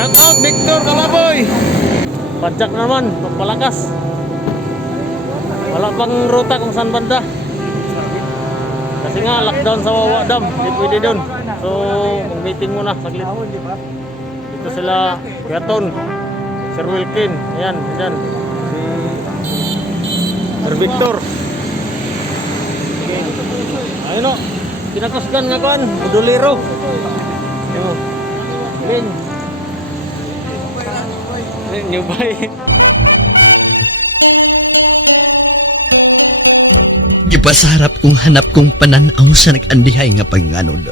Shout out Victor Kalaboy. Pajak naman, pagpalakas. Wala pang ruta kung saan banda. Kasi nga lockdown sa Wawa Dam, hindi pwede doon. So, mag-meeting muna saglit. Dito sila, Kuya Ton, Sir Wilkin, ayan, ayan. Sir Victor. Ayun o, pinakusgan nga kuan, Budolero. Ayun. Ayun. New buy. Ipasarap kong hanap kong pananaw sa nag-andihay nga panganod.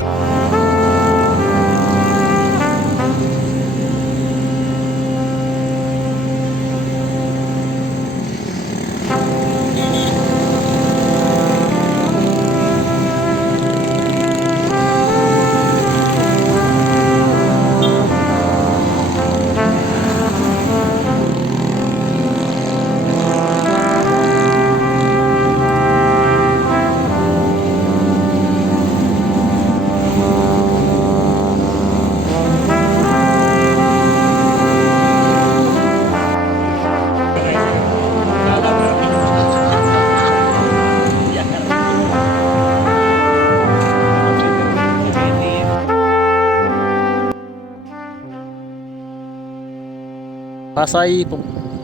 Pasay,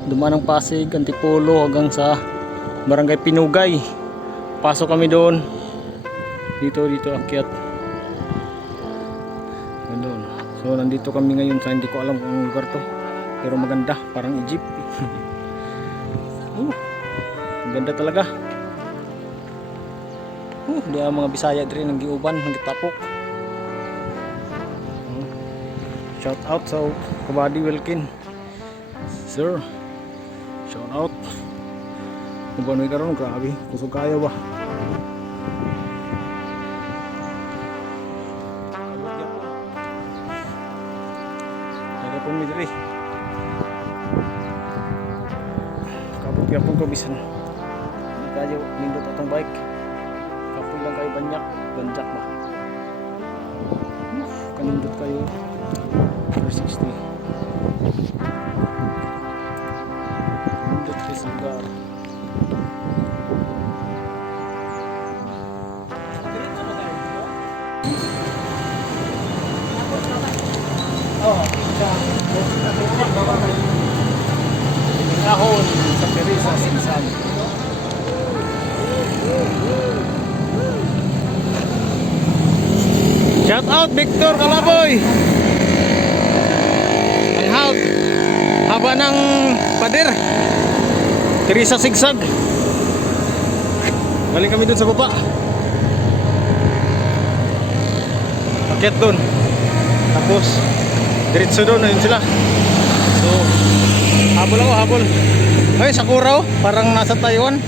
dumaan ng Pasig, Antipolo hanggang sa Barangay Pinugay. Pasok kami doon. Dito akyat. Doon. So nandito kami ngayon sa hindi ko alam kung anong lugar to. Pero maganda, parang Egypt. Maganda talaga. Di ang mga Bisaya din ng giuban, ng gitapok. Shout out sa Kabady Wilkin. Sir, shout out. Kung gano'y karoon, grabe, kusog kaya ba? Kaya po midri. Kapot ko bisan. Hindi kayo nindot atong bike. Kapot lang kayo banjak ba? Kanindot kayo 460. Lugar. Ahon sa Teresa Singsag. Shout out Victor Kalaboy. Ang haba ng pader. Teresa Sigsag. Galing kami dun sa baba. Paket dun. Tapos diretso dun, ayun sila. So habol ako, habol. Ay, Sakura oh, parang nasa Taiwan.